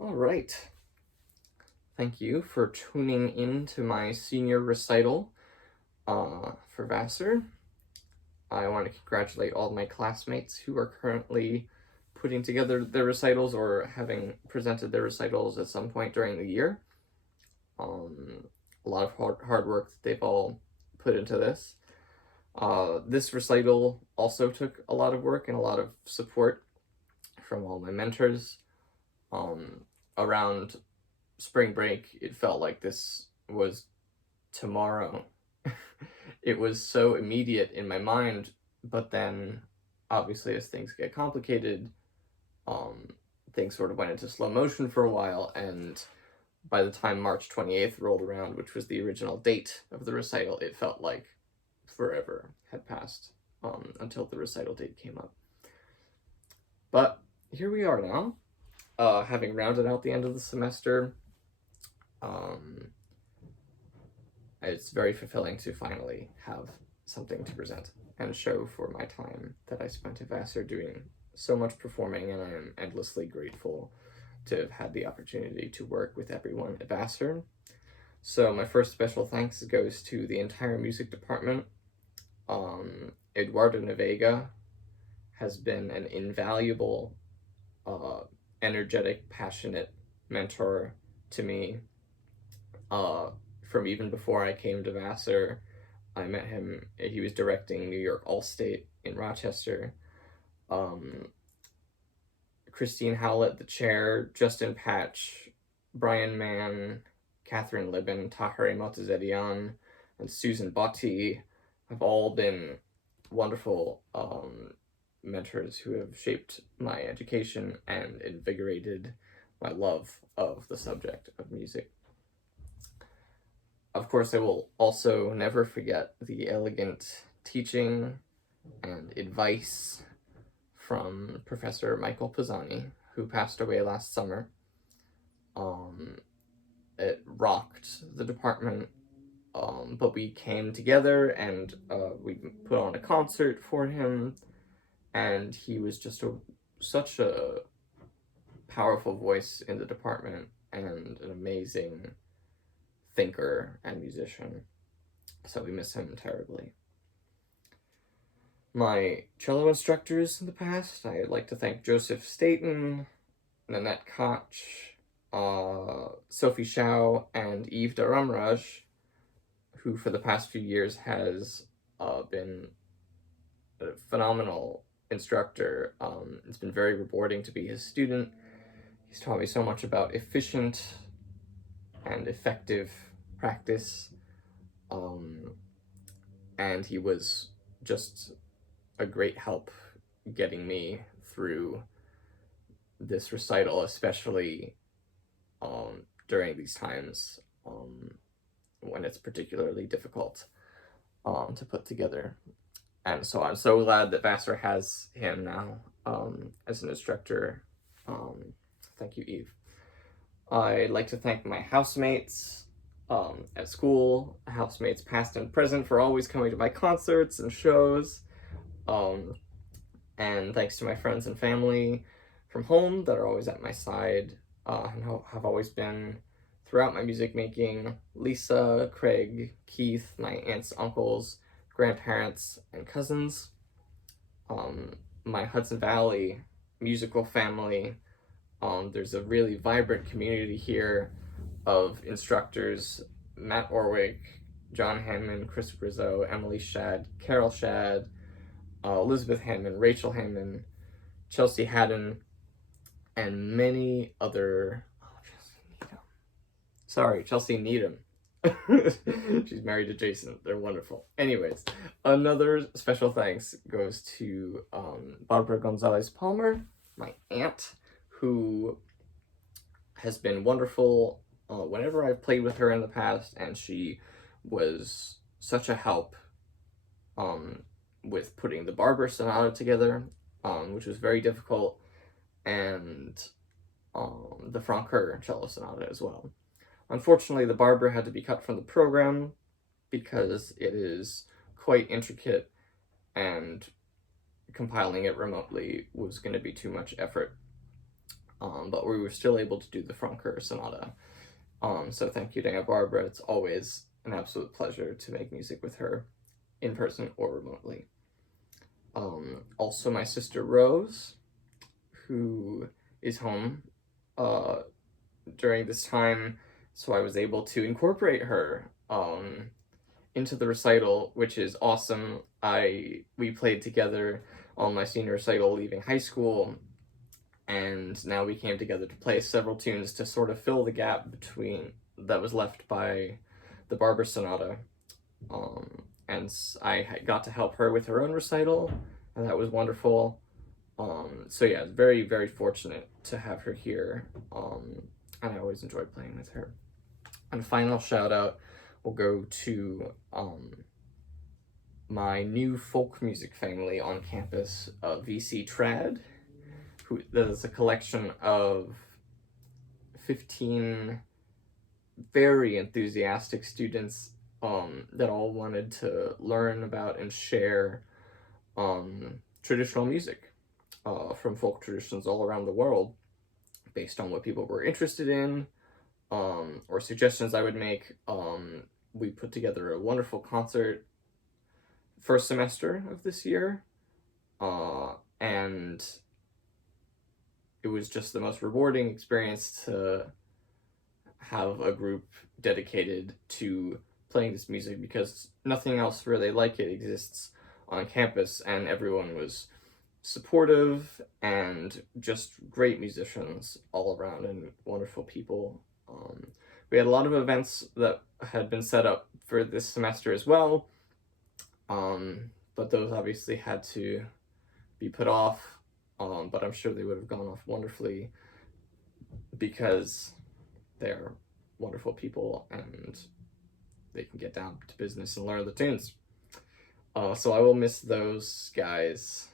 All right. Thank you for tuning in to my senior recital for Vassar. I want to congratulate all my classmates who are currently putting together their recitals or having presented their recitals at some point during the year. A lot of hard work that they've all put into this. This recital also took a lot of work and a lot of support from all my mentors. Around spring break, it felt like this was tomorrow. It was so immediate in my mind, but then obviously as things get complicated, things sort of went into slow motion for a while, and by the time March 28th rolled around, which was the original date of the recital, it felt like forever had passed until the recital date came up. But here we are now, having rounded out the end of the semester. It's very fulfilling to finally have something to present and show for my time that I spent at Vassar doing so much performing, and I am endlessly grateful to have had the opportunity to work with everyone at Vassar. So my first special thanks goes to the entire music department. Eduardo Navega has been an invaluable, energetic, passionate mentor to me. From even before I came to Vassar, I met him. He was directing New York All-State in Rochester. Christine Howlett, the chair, Justin Patch, Brian Mann, Catherine Libin, Tahari Motazedian, and Susan Botti have all been wonderful mentors who have shaped my education and invigorated my love of the subject of music. Of course, I will also never forget the elegant teaching and advice from Professor Michael Pisani, who passed away last summer. It rocked the department, but we came together and we put on a concert for him, and he was just such a powerful voice in the department and an amazing thinker and musician, so we miss him terribly. My cello instructors in the past, I'd like to thank Joseph Staten, Nanette Koch, Sophie Shao, and Eve Dharamraj, who for the past few years has been a phenomenal instructor. It's been very rewarding to be his student. He's taught me so much about efficient and effective practice, and he was just a great help getting me through this recital, especially during these times when it's particularly difficult to put together. And so I'm so glad that Vassar has him now as an instructor. Thank you, Eve. I'd like to thank my housemates at school, housemates past and present, for always coming to my concerts and shows. And thanks to my friends and family from home that are always at my side and have always been throughout my music making. Lisa, Craig, Keith, my aunts, uncles, grandparents, and cousins. My Hudson Valley musical family. There's a really vibrant community here of instructors: Matt Orwick, John Hammond, Chris Rizzo, Emily Shad, Carol Shad, Elizabeth Hammond, Rachel Hammond, Chelsea Haddon, and many other... Chelsea Needham. She's married to Jason. They're wonderful. Anyways, another special thanks goes to Barbara Gonzalez Palmer, my aunt, who has been wonderful whenever I've played with her in the past, and she was such a help with putting the Barber Sonata together, which was very difficult, and the Francoeur cello sonata as well. Unfortunately, the Barber had to be cut from the program because it is quite intricate, and compiling it remotely was going to be too much effort. but we were still able to do the Franker Sonata. So thank you to Aunt Barbara. It's always an absolute pleasure to make music with her in person or remotely. Also my sister Rose, who is home during this time, so I was able to incorporate her into the recital, which is awesome. We played together on my senior recital leaving high school, and now we came together to play several tunes to sort of fill the gap between that was left by the Barber Sonata. And I got to help her with her own recital, and that was wonderful. So yeah, very, very fortunate to have her here, and I always enjoy playing with her. And final shout out will go to my new folk music family on campus, VC Trad, who is a collection of 15 very enthusiastic students that all wanted to learn about and share traditional music from folk traditions all around the world based on what people were interested in or suggestions I would make. We put together a wonderful concert first semester of this year, and it was just the most rewarding experience to have a group dedicated to playing this music, because nothing else really like it exists on campus, and everyone was supportive and just great musicians all around and wonderful people. We had a lot of events that had been set up for this semester as well, but those obviously had to be put off, but I'm sure they would have gone off wonderfully because they're wonderful people and they can get down to business and learn the tunes. So I will miss those guys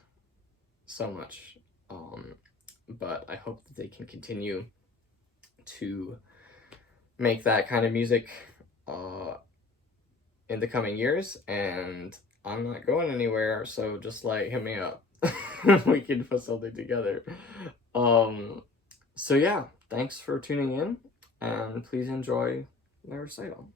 so much, but I hope that they can continue to make that kind of music in the coming years, and I'm not going anywhere, so just like hit me up. We can put something together. So yeah, thanks for tuning in, and please enjoy my recital.